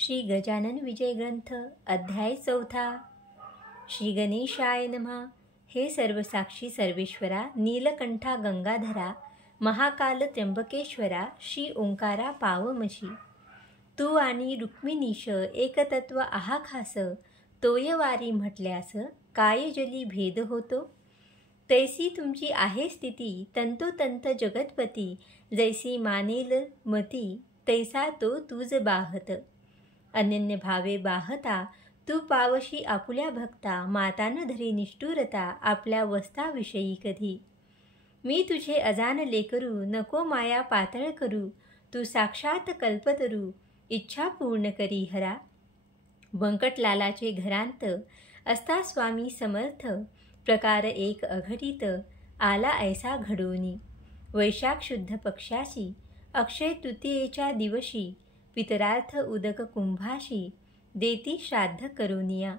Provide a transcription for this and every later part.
श्री गजानन विजय ग्रंथ अध्याय 4. श्री गणेशाय नमः. हे सर्वसाक्षी सर्वेश्वरा, नीलकंठा गंगाधरा, महाकाल त्र्यंबकेश्वरा, श्री ओंकारा पावमशी. तू आणि रुक्मिणीश एकतत्व आहाखास, तोयवारी म्हटल्यास काय जली भेद होतो. तैसी तुमची आहे स्थिती, तंतोतंत जगतपती, जैसी मानेल मती, तैसा तो तुझ बाहत. अनन्य भावे बाहता, तू पावशी आपुल्या भक्ता, मातान धरी निष्ठुरता, आपल्या वस्ताविषयी कधी. मी तुझे अजान लेकरू, नको माया पातळ करू, तू साक्षात कल्पतरू, इच्छा पूर्ण करी हरा. बंकटलालाचे घरांत असता स्वामी समर्थ, प्रकार एक अघटित, आला ऐसा घडोनी. वैशाख शुद्ध पक्षाशी, अक्षय तृतीयेच्या दिवशी, पितरार्थ उदक कुंभाशी, देती श्राद्ध करोनिया.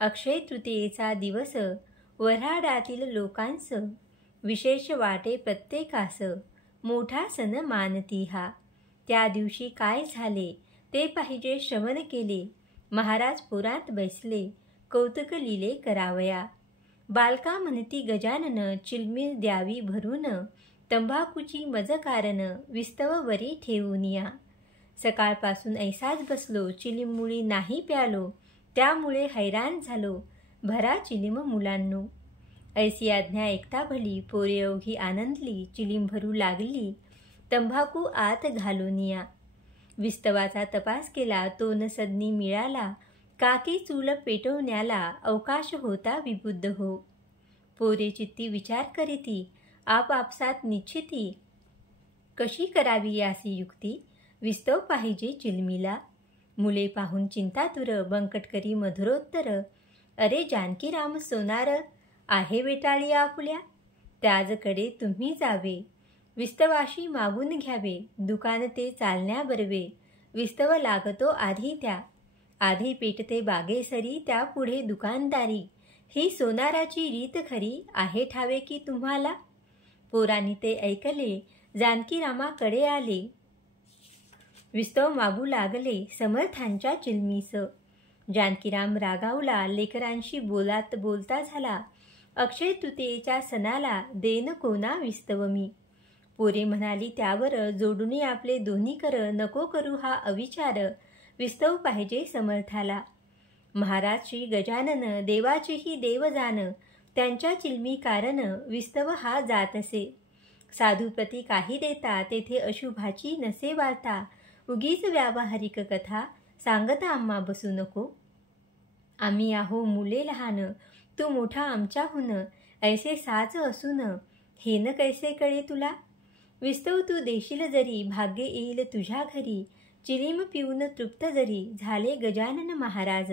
अक्षय तृतीयेचा दिवस वऱ्हाडातील लोकांस, विशेष वाटे प्रत्येकास, मोठा सण मानती हा. त्या दिवशी काय झाले ते पाहिजे श्रवण केले, महाराज पुरात बैसले, कौतुक लिले करावया. बालका म्हणती गजानन, चिलमी द्यावी भरून, तंबाखूची मज कारण, विस्तव वरी ठेवूनिया. सकाळपासून ऐसाच बसलो, चिलीमुळी नाही प्यालो, त्यामुळे हैराण झालो, भरा चिलीम मुलांनो. ऐसी आज्ञा ऐकता भली, पोरे अवघी आनंदली, चिलीम भरू लागली, तंबाखू आत घालूनिया. विस्तवाचा तपास केला, तो न सदनी मिळाला, काकी चूल पेटवण्याला, अवकाश होता विबुद्ध हो. पोरे चित्ती विचार करीती, आपापसात निश्चिती, कशी करावी यासी युक्ती, विस्तव पाहिजे चिलमीला. मुले पाहून चिंतातुर, बंकटकरी मधुरोत्तर, अरे जानकीराम सोनार, आहे वेटाळी आपुल्या, त्याजकडे तुम्ही जावे, विस्तवाशी मागून घ्यावे, दुकान ते चालण्या बरवे, विस्तव लागतो आधी त्या. आधी पेटते बागेसरी, त्यापुढे दुकानदारी, ही सोनाराची रीत खरी, आहे ठावे की तुम्हाला. पोरांनी ते ऐकले, जानकीरामाकडे आले, विस्तव मागू लागले, समर्थांच्या चिलमीस. जानकीराम रागावला, लेकरांशी बोलता झाला, अक्षय तृतीयेच्या सणाला देन कोणा विस्तव मी. पोरे म्हणाली त्यावर, जोडून आपले दोन्ही कर, नको करू हा अविचार, विस्तव पाहिजे समर्थाला. महाराज श्री गजानन, देवाचेही देव जाण, त्यांच्या चिलमी कारण, विस्तव हा जात असे. साधूप्रती काही देता, तेथे अशुभाची नसे वार्ता, उगीच व्यावहारिक कथा, सांगता आम्हा बसू नको. आम्ही आहो मुले लहान, तू मोठा आमच्याहून, ऐसे साच असून, हे न कैसे कळे तुला. विस्तव तू देशील जरी, भाग्य येईल तुझ्या घरी, चिलीम पिऊन तृप्त जरी, झाले गजानन महाराज.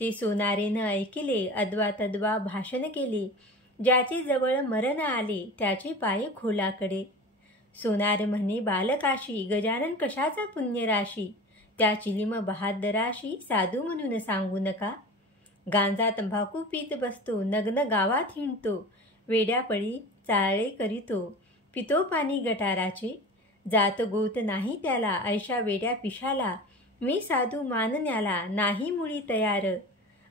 ते सोनारे न ऐकिले, अद्वा तद्वा भाषण केले, ज्याचे जवळ मरण आले, त्याचे पाय खोलाकडे. सोनार म्हणे बालकाशी, गजानन कशाचा पुण्यराशी, त्या चिलीम बहादराशी, साधू म्हणून सांगू नका. गांजा तंबाखू पीत बसतो, नग्न गावात हिंडतो, वेड्यापळी चाळे करीतो, पितो पाणी गटाराचे, जात गोत नाही त्याला, ऐशा वेड्या पिशाला, मी साधू मानण्याला नाही मुळी तयार.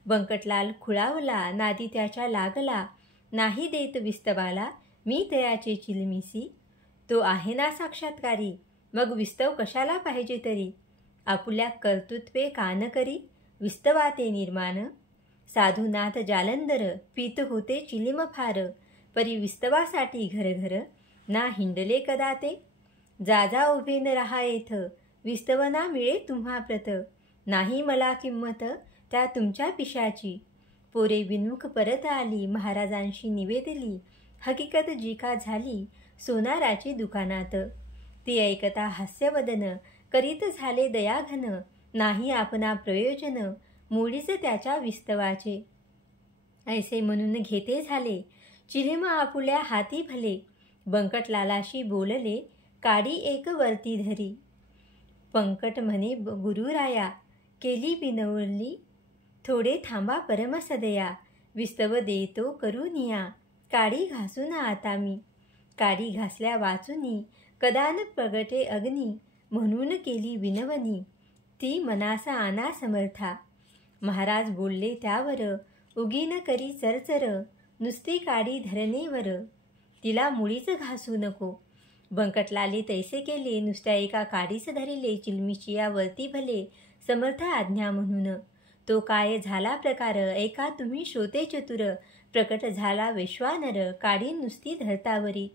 बंकटलाल खुळावला, नादी त्याच्या लागला, नाही देत विस्तवाला, मी तयाचे चिलमीसी. तो आहे ना साक्षात्कारी, मग विस्तव कशाला पाहिजे तरी. आपुल्या कर्तृत्वे कान करी, विस्तवाते निर्माण. साधूनाथ जालंधर, पीत होते चिलीम फार, परी विस्तवासाठी घर घर, ना हिंडले कदा ते. जा उभे न रहा येथ, विस्तव ना मिळे तुम्हा प्रत, नाही मला किंमत त्या तुमच्या पिशाची. पोरे विनमुख परत आली, महाराजांशी निवेदली, हकीकत जी का झाली, सोनाराची दुकानात. ती ऐकता हास्यवदन, करीत झाले दयाघन, नाही आपणा प्रयोजन, मुळीच त्याच्या विस्तवाचे. ऐसे म्हणून घेते झाले, चिलीम आपुल्या हाती भले, बंकटलालाशी बोलले, काडी एक वरती धरी. बंकट म्हणे गुरुराया, केली बिनवली, थोडे थांबा परमसदया, विस्तव देतो करूनिया, काडी घासून आता मी. काडी घासल्या वाचुनी, कदान प्रगटे अग्नी, म्हणून केली विनवनी, ती मनासा आना समर्था. महाराज बोलले त्यावर, उगी न करी चरचर, नुसती काडी धरणेवर, तिला मुळीच घासू नको. बंकटलाले तैसे केले, नुसत्या एका काडीस धरिले, चिलमीची या वरती भले, समर्थ आज्ञा म्हणून. तो काय झाला प्रकार, ऐका तुम्ही श्रोते चतुर, प्रकट झाला वैश्वानर, काडी नुसती धरतावरी.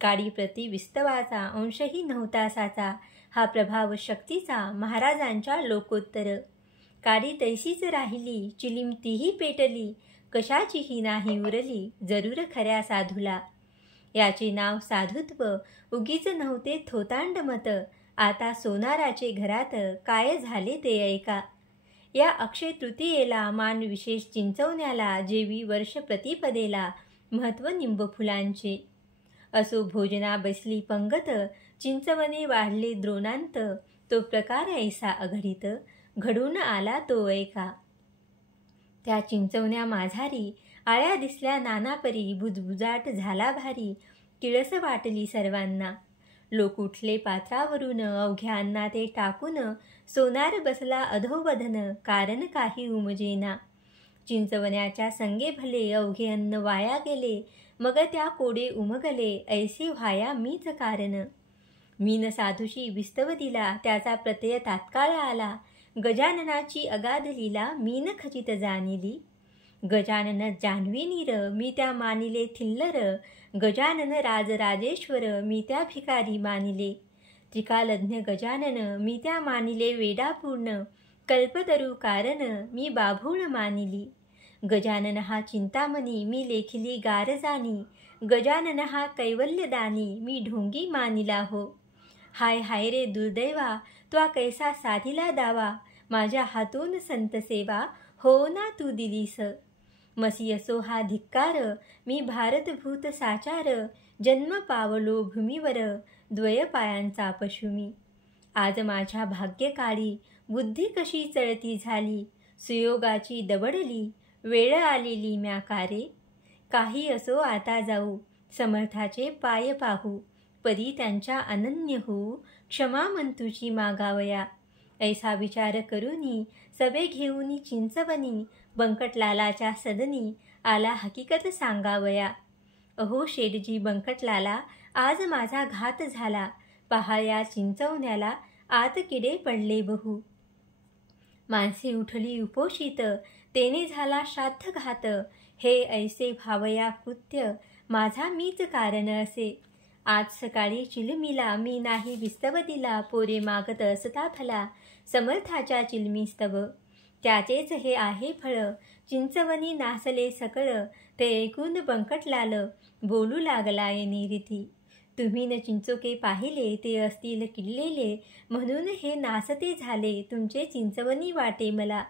काडी प्रति विस्तवाचा, अंशही नव्हता साचा, हा प्रभाव शक्तीचा, महाराजांच्या लोकोत्तर. काडी तैसीच राहिली, चिलीम तीही पेटली, कशाचीही नाही उरली, जरूर खऱ्या साधूला. याचे नाव साधुत्व, उगीच नव्हते थोतांड मत, आता सोनाराचे घरात, काय झाले ते ऐका. या अक्षय तृतीयेला मान विशेष चिंचवण्याला, जेवी वर्ष प्रतिपदेला, महत्व निंब फुलांचे. असो भोजना बसली पंगत, चिंचवने वाढले द्रोणांत, तो प्रकार ऐसा अघडित, घडून आला तो ऐका. त्या चिंचवण्या माझारी, आळ्या दिसल्या नानापरी, बुजबुजाट झाला भारी, किळस वाटली सर्वांना. लोक उठले पात्रावरून, अवघ्या अन्ना ते टाकून, सोनार बसला अधोवधन, कारण काही उमजेना. चिंचवण्याच्या संगे भले, अवघे अन्न वाया गेले, मग त्या कोडे उमगले, ऐसे व्हाया मीच कारण. मीन साधूशी विस्तव दिला, त्याचा प्रत्यय तात्काळ आला, गजाननाची अगाध लीला, मीन खचित जाणिली. गजानन जान्हवी नीर, मी त्या मानिले थिल्लर, गजानन राजराजेश्वर, मी त्या भिकारी मानिले. त्रिकालज्ञ गजानन, मी त्या मानिले वेडापूर्ण, कल्पतरू कारण, मी बाभूळ मानिली. गजानन हा चिंतामणी, मी लेखिली गार जाणी, गजानन हा कैवल्यदानी, मी ढोंगी मानिला हो. हाय हाय रे दुर्दैवा, त्वा कैसा साधिला दावा, माझ्या हातून संत सेवा, हो ना तू दिलीस. मसी असो हा धिक्कार, मी भारतभूत साचार, जन्म पावलो भूमीवर, द्वय पायांचा पशु मी. आज माझ्या भाग्यकाळी, बुद्धी कशी चळती झाली, सुयोगाची दबडली, वेळ आलेली म्याकारे. काही असो आता जाऊ, समर्थाचे पाय पाहू, परी त्यांच्या अनन्य होऊ, क्षमा मंतुची मागावया. ऐसा विचार करूनी, सभे घेऊनी चिंचवनी, बंकटलालाच्या सदनी, आला हकीकत सांगावया. अहो शेठजी बंकटलाला, आज माझा घात झाला, पहा या चिंचवण्याला, आत किडे पडले बहु. माणसे उठली उपोषित, तेने झाला श्राद्ध घात, हे ऐसे भावया कृत्य, माझा मीच कारण असे. आज सकाळी चिलमीला, मी नाही विस्तव दिला, पोरे मागत असता भला, समर्थाच्या चिलमीस्तव. त्याचेच हे आहे फळ, चिंचवनी नासले सकळ, ते ऐकून बंकटलाल, बोलू लागला येणी रीती. तुम्ही न चिंचोके पाहिले, ते असतील किडलेले, म्हणून हे नासते झाले, तुमचे चिंचवनी वाटे मला.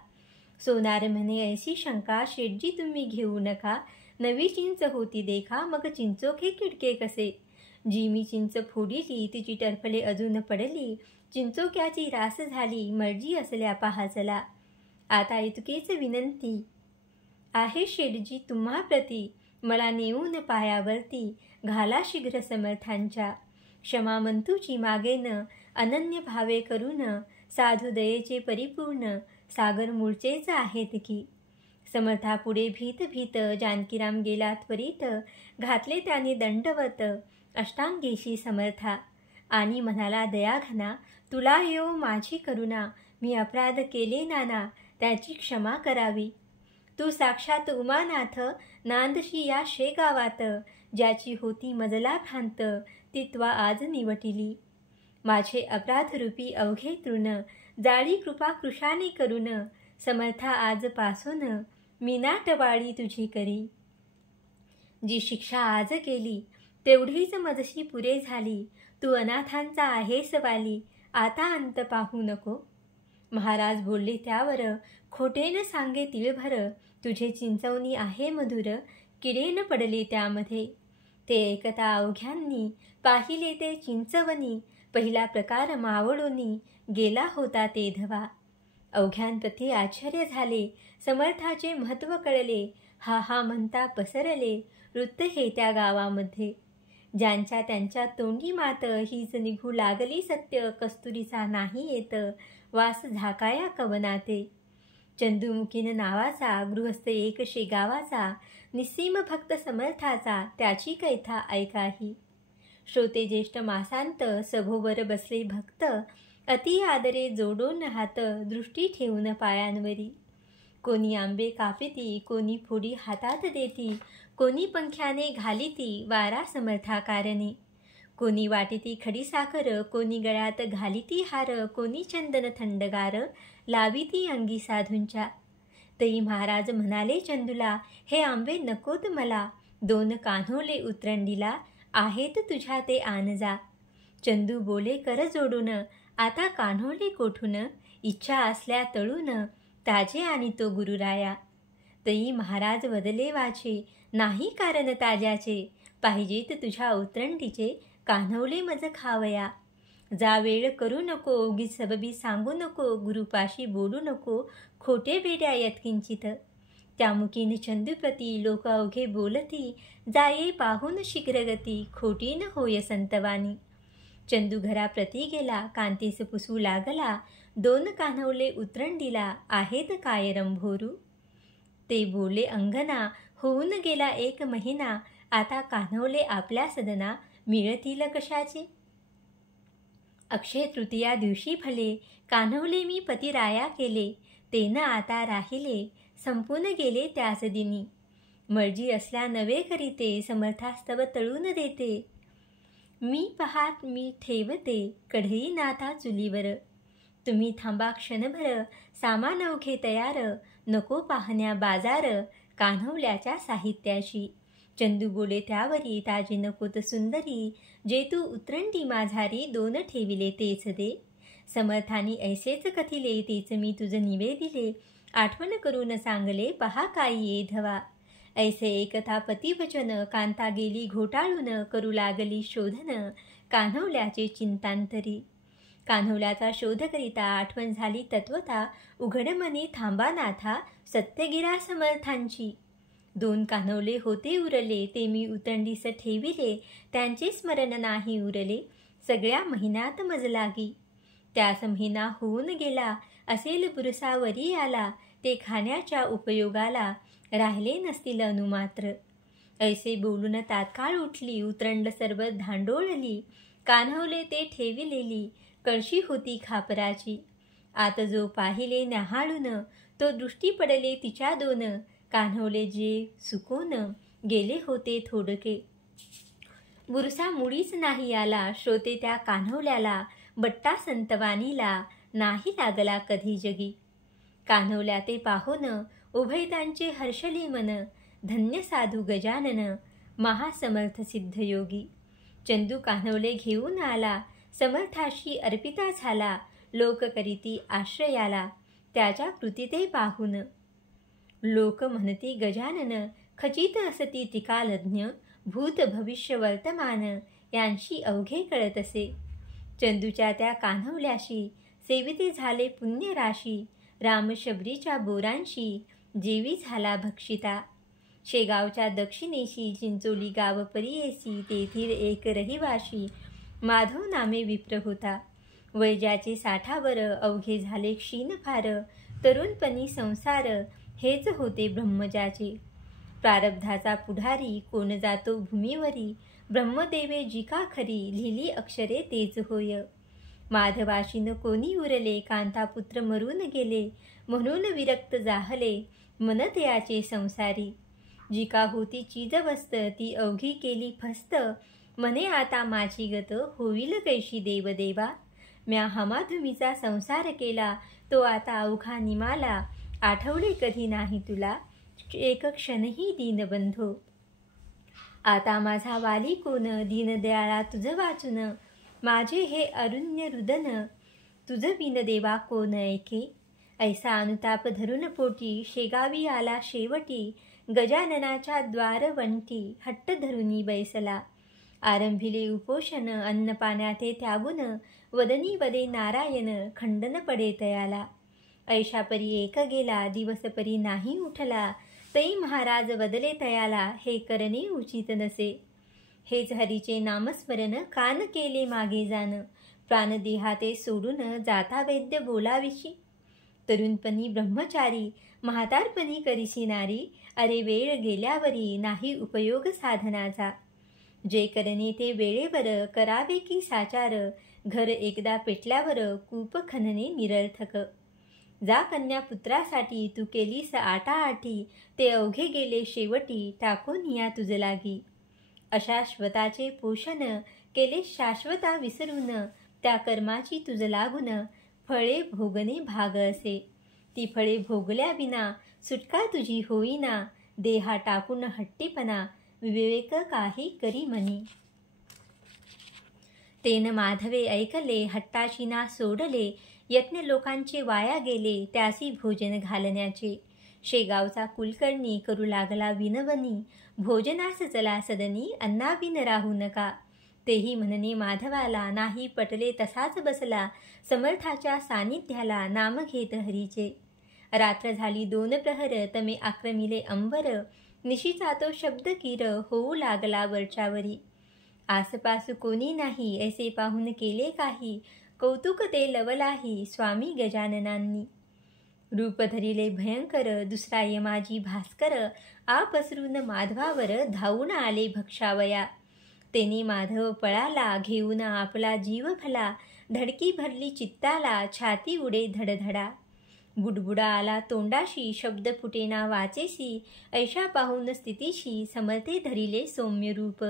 सोनार म्हणे ऐशी शंका, शेठजी तुम्ही घेऊ नका, नवी चिंच होती देखा, मग चिंचोके किडके कसे. जी मी चिंच फोडिली, तिची टरफले अजून पडली, चिंचोक्याची रास झाली, मर्जी असल्या पहा चला. आता इतकेच विनंती आहे शेठजी तुम्हा प्रती, मला नेऊन पायावरती, घाला शीघ्र समर्थांच्या. क्षमा मंतूची मागेन, अनन्य भावे करून, साधू दयेचे परिपूर्ण, सागर मूळचेच आहेत की. समर्थापुढे भीत भीत, जानकीराम गेला त्वरित, घातले त्याने दंडवत, अष्टांगेशी समर्था. आणि म्हणाला दयाघना, तुला येऊ माझी करुणा, मी अपराध केले नाना, त्याची क्षमा करावी. तू साक्षात उमानाथ, नांदशी या शेगावात, ज्याची होती मजला भ्रांत, ती त्वा आज निवटिली. माझे अपराधरूपी अवघे तृण, जाळी कृपा कृशाने करून, समर्था आजपासून, मी नाटवाळी तुझी करी. जी शिक्षा आज केली, तेवढीच मजशी पुरे झाली, तू अनाथांचा आहेस वाली, आता अंत पाहू नको. महाराज बोलले त्यावर, खोटे न सांगे तिळभर, तुझे चिंचवणी आहे मधुर, किडे न पडले त्यामध्ये. ते ऐकता अवघ्यांनी, पाहिले ते चिंचवणी, पहिला प्रकार मावळोनी, गेला होता ते धवा. अवघ्यांप्रती आश्चर्य झाले, समर्थाचे महत्त्व कळले, हा हा म्हणता पसरले, वृत्त हे त्या गावामध्ये. ज्यांच्या त्यांच्या तोंडी मात, हीच निघू लागली सत्य, कस्तुरीचा नाही येत, वास झाकाया कवनाते. चंदुमुखीन नावाचा गृहस्थ एक शेगावाचा, निस्सीम भक्त समर्थाचा त्याची कैथा ऐकाही. श्रोते ज्येष्ठ मासांत सभोवर बसले भक्त, अति आदरे जोडून हात दृष्टी ठेवून पायांवरी. कोणी आंबे कापिती, कोणी फोडी हातात देती, कोणी पंख्याने घालिती वारा समर्थाकारणे. कोणी वाटिती खडीसाखर, कोणी गळ्यात घालिती हार, कोणी चंदन थंडगार लाविती अंगी साधूंच्या. तई महाराज म्हणाले चंदूला, हे आंबे नकोत मला, 2 कान्होले उतरंडीला आहेत तुझ्या ते आण जा. चंदू बोले कर जोडून, आता कान्होले कोठून, इच्छा असल्या तळून ताजे आणि तो गुरुराया. तई महाराज वदले वाचे, नाही कारण ताज्याचे, पाहिजेत तुझ्या उतरंडीचे कान्होले मज खावया. जा वेळ करू नको, उगीच सबबी सांगू नको, गुरुपाशी बोलू नको, खोटे बेड्या यत्किंचित. त्यामुकीन चंदूप्रती लोक अवघे बोलती, जाये पाहून शीघ्रगती, खोटी न होय संतवानी. चंदू घराप्रती गेला, कांतीस पुसू लागला, 2 कान्होले उतरंडीला आहेत काय रंभोरू. ते बोले अंगना, होऊन गेला 1 महिना, आता कान्होले आपल्या सदना, मिळतील कशाचे. अक्षय तृतीया दिवशी भले, कान्होले मी पतिराया केले, तेन आता राहिले, संपून गेले त्याच दिनी. मर्जी असल्या नवे करीते, समर्थास्तव तळून देते. मी पहात मी ठेवते, कढई नाथा चुलीवर. तुम्ही थांबा क्षणभर, सामान अवघे तयार, नको पाहण्या बाजार, कान्होल्याच्या साहित्याची. चंदू बोले त्यावरी, ताजे नकोत सुंदरी, जे तू उतरंडी माझारी, 2 ठेविले तेच दे. समर्थानी ऐसेच कथिले, तेच मी तुझ निवेदिले, आठवण करून सांगले पहा काही येधवा. ऐसे एकथा पतिवचन, कांता गेली घोटाळून, करू लागली शोधन, कान्होल्याचे चिंतांतरी. कान्होल्याचा शोध करिता आठवण झाली तत्वता, उघड मनी थांबा नाथा, सत्यगिरा समर्थांची. 2 कान्होले होते उरले, ते मी उतरंडीस ठेविले, त्यांचे स्मरण नाही उरले, सगळ्या महिन्यात मज लागी. त्यास महिना होऊन गेला, असेल बुरसावरी आला, ते खाण्याच्या उपयोगाला, राहिले नसतील अनुमात्र. ऐसे बोलून तात्काळ उठली, उतरंड सर्व धांडोळली, कान्होले ते ठेविलेली, कळशी होती खापराची. आत जो पाहिले न्याहाळून, तो दृष्टी पडले तिच्या 2, कान्होले जे सुकोन गेले होते थोडके. बुरसा मुळीच नाही आला, श्रोते त्या कान्होल्याला, बट्टा संतवानीला, नाही लागला कधी जगी. कान्होल्या ते पाहोन, उभयतांचे हर्षले मन, धन्य साधू गजानन, महासमर्थ सिद्धयोगी. चंदू कान्होले घेऊन आला, समर्थाशी अर्पिता झाला, लोक करीती आश्रयाला, त्याच्या कृती ते पाहून. लोक म्हणती गजानन, खचित असती टिकालज्ञ, भूत भविष्य वर्तमान, यांशी अवघे कळत असे. चंदूच्या त्या कान्होल्याशी, सेविते झाले पुण्यराशी, रामशबरीच्या बोरांशी, जेवी झाला भक्षिता. शेगावच्या दक्षिणेशी, चिंचोली गाव परियेसी, तेथील एक रहिवाशी, माधव नामे विप्र होता. वैजाचे 60 अवघे झाले क्षीण फार, तरुणपणी संसार, हेच होते ब्रह्मजाचे. प्रारब्धाचा पुढारी, कोण जातो भूमीवरी, ब्रह्मदेवे जिका खरी, लिहिली अक्षरे तेच होय. माधवाशीन कोणी उरले, कांतापुत्र मरून गेले, म्हणून विरक्त जाहले, मन तयाचे संसारी. जिका होती चीजवस्त, ती अवघी केली फस्त, म्हणे आता माझी गत, होईल कैशी देवदेवा. म्या हमाधुमीचा संसार केला, तो आता अवघा निमाला, आठवले कधी नाही तुला, एक क्षणही दीनबंधो. आता माझा वाली कोण, दीनदयाळा तुझ वाचून, माझे हे अरुण्य रुदन, तुझ बिन देवा कोण ऐके. ऐसा अनुताप धरून पोटी, शेगावी आला शेवटी, गजाननाच्या द्वारवंटी, हट्ट धरुनी बैसला. आरंभिले उपोषण, अन्न पाण्याते त्यागून, वदनी वदे नारायण, खंडन पडे तयाला. ऐशापरी एक गेला, दिवसपरी नाही उठला, तई महाराज वदले तयाला, हे करणे उचित नसे. हेच हरीचे नामस्मरण, कान केले मागे जाण, प्राणदेहाते सोडून जाता वैद्य बोलाविशी. तरुणपणी ब्रह्मचारी, म्हातारपणी करीसी नारी. अरे वेळ गेल्यावरी नाही उपयोग साधनाचा. जे करणे ते वेळेवर करावे की साचार. घर एकदा पेटल्यावर कूप खणणे निरर्थक. जा कन्या पुत्रासाठी तू केलीस आटाआटी. ते अवघे गेले शेवटी टाकून या तुझ लागी. अशाश्वताचे पोषण केले शाश्वता विसरून. त्या कर्माची तुझ लागून फळे भोगणे भाग असे. ती फळे भोगल्या विना सुटका तुझी होईना. देहा टाकून हट्टीपणा विवेक काही करी मनी. तेन माधवे ऐकले हट्टाची ना सोडले. यत्न लोकांचे वाया गेले त्यासी भोजन घालण्याचे. शेगावचा कुलकर्णी करू लागला विनवनी. भोजनास चला सदनी अन्नाविन राहू नका. तेही म्हणणे माधवाला नाही पटले तसाच बसला. समर्थाच्या सानिध्याला नाम घेत हरीचे. रात्र झाली 2 प्रहर तमे आक्रमिले अंबर. निशीचा तो शब्द कीर होऊ लागला वरच्यावरी. आसपास कोणी नाही ऐसे पाहून केले काही. कौतुक ते लवलाही स्वामी गजाननांनी. रूप धरिले भयंकर दुसरा यमाजी भास्कर. आपसरून माधवावर धावून आले भक्षावया. तेने माधव पळाला घेऊन आपला जीव भला. धडकी भरली चित्ताला छाती उडे धडधडा. बुडबुडा आला तोंडाशी शब्द फुटेना वाचेसी. ऐशा पाहून स्थितीशी समर्थे धरिले सौम्य रूप.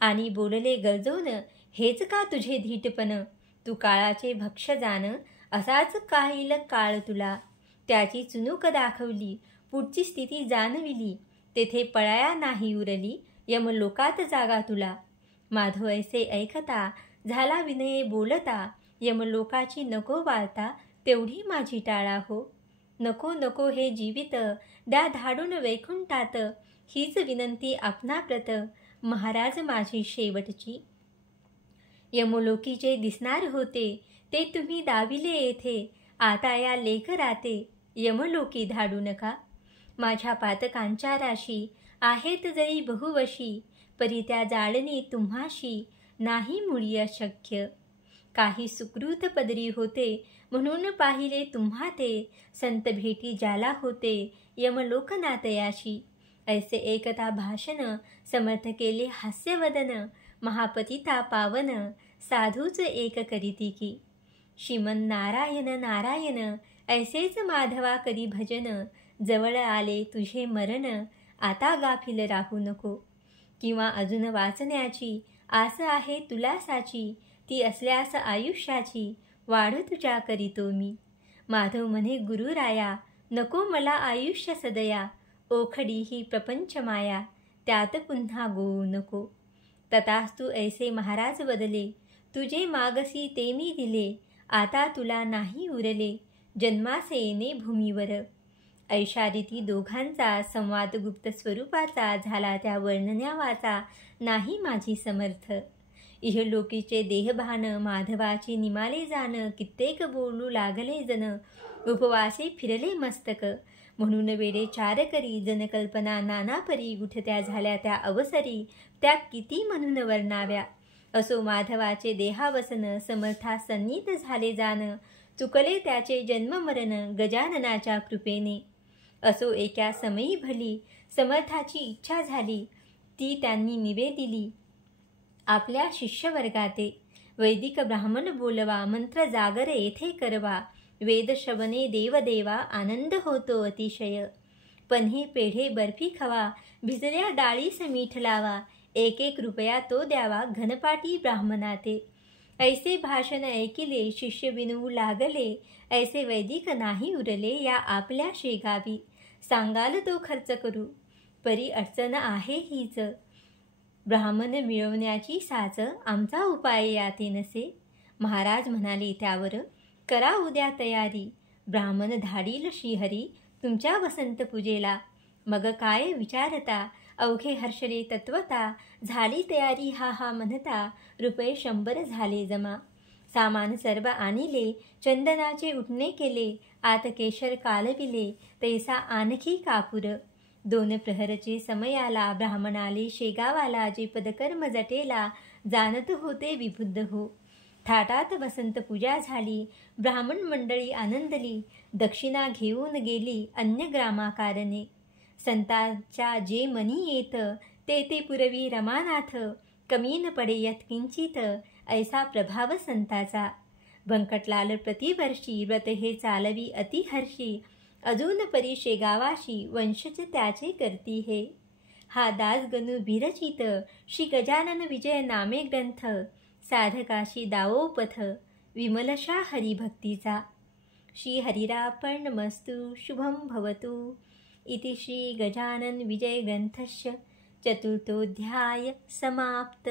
आणि बोलले गरजवून हेच का तुझे धीटपण. तू काळाचे भक्ष जाण असाच काहील काळ तुला. त्याची चुणूक दाखवली पुढची स्थिती जाणविली. तेथे पळाया नाही उरली यमलोकात जागा तुला. माधव ऐसे ऐकता झाला विनये बोलता. यमलोकाची नको वार्ता तेवढी माझी टाळा हो. नको नको हे जीवित द्या धाडून वैकुंठात. हीच विनंती आपणाप्रत महाराज माझी शेवटची. यमलोकी जे दिसणार होते ते तुम्ही दाविले येथे. आता या लेकराते यमलोकी धाडू नका. माझ्या पातकांच्या राशी आहेत जरी बहुवशी. परी त्या जाळणी तुम्हाशी नाही मुळी अशक्य. काही सुकृत पदरी होते म्हणून पाहिले तुम्हा ते. संत भेटी ज्याला होते यमलोकनाथयाशी. ऐसे एकता भाषण समर्थ केले हास्यवदन. महापतिता पावन साधूच एक करीती की. श्रीमन नारायण नारायण ऐसेच माधवा करी भजन. जवळ आले तुझे मरण आता गाफील राहू नको. किंवा अजून वाचण्याची आस आहे तुला साची. ती असल्यास आयुष्याची वाढ तुझ्या करीतो मी. माधव म्हणे गुरुराया नको मला आयुष्य सदया. ओखडी ही प्रपंच माया त्यात पुन्हा गोवू नको. तथास्तु ऐसे महाराज बदले. तुझे मागसी ते मी दिले. आता तुला नाही उरले जन्मासे येणे भूमीवर. ऐशा रीती दोघांचा संवाद गुप्त स्वरूपाचा झाला. त्या वर्णन्या वाचा नाही माझी समर्थ. इहलोकीचे देहभान माधवाची निमाले जाण. कित्येक बोलू लागले जन उपवासे फिरले मस्तक. म्हणून वेडे चार करी जनकल्पना नाना परी. उठत्या झाल्या त्या अवसरी त्या किती म्हणून वर्णाव्या. असो माधवाचे देहावसन समर्था सन्नीत झाले जाण. चुकले त्याचे जन्ममरण गजाननाच्या कृपेने. असो एका समयी भली समर्थाची इच्छा झाली. ती त्यांनी निवेदिली आपल्या शिष्यवर्गाते. वैदिक ब्राह्मण बोलवा मंत्र जागर येथे करवा. वेद श्रवणे देवदेवा आनंद होतो अतिशय. पन्हे पेढे बर्फी खवा भिजल्या डाळीस मीठ लावा. 1 रुपया तो द्यावा घनपाटी ब्राह्मणाते. ऐसे भाषण ऐकिले शिष्य विनवू लागले. ऐसे वैदिक नाही उरले या आपल्या शेगावी. सांगाल तो खर्च करू परी अडचण आहे हीच. ब्राह्मण मिळवण्याची साच आमचा उपाय याते नसे. महाराज म्हणाले त्यावर करा उद्या तयारी. ब्राह्मण धाडील श्रीहरी तुमच्या वसंत पूजेला. मग काय विचारता अवघे हर्षले तत्वता. झाली तयारी हा हा म्हणता रुपये 100 झाले जमा. सामान सर्व आणिले चंदनाचे उठणे केले. आत केशर कालविले तैसा आणखी कापूर. 2 प्रहरचे समयाला ब्राह्मणाले शेगावाला. जे पदकर्म जटेला जाणत होते विबुद्ध हो. थाटात वसंत पूजा झाली. ब्राह्मण मंडळी आनंदली. दक्षिणा घेऊन गेली अन्य ग्रामाकारणे. संतांच्या जे मनी येत ते ते पुरवी रमानाथ. कमी न पडे यत्किंचित ऐसा प्रभाव संताचा. व्यंकटलाल प्रतिवर्षी व्रत हे चालवी अतिहर्षी. अजून परी शेगावाशी वंशज त्याचे करती हे. हा दासगणू विरचित श्री गजानन विजय नामे ग्रंथ. साधकाशी दावोपथ विमलशा हरिभक्तीचा. श्री हरिरापणमस्तु शुभं भवतु. इति श्री गजानन विजय ग्रंथस्य चतुर्थोऽध्याय समाप्त.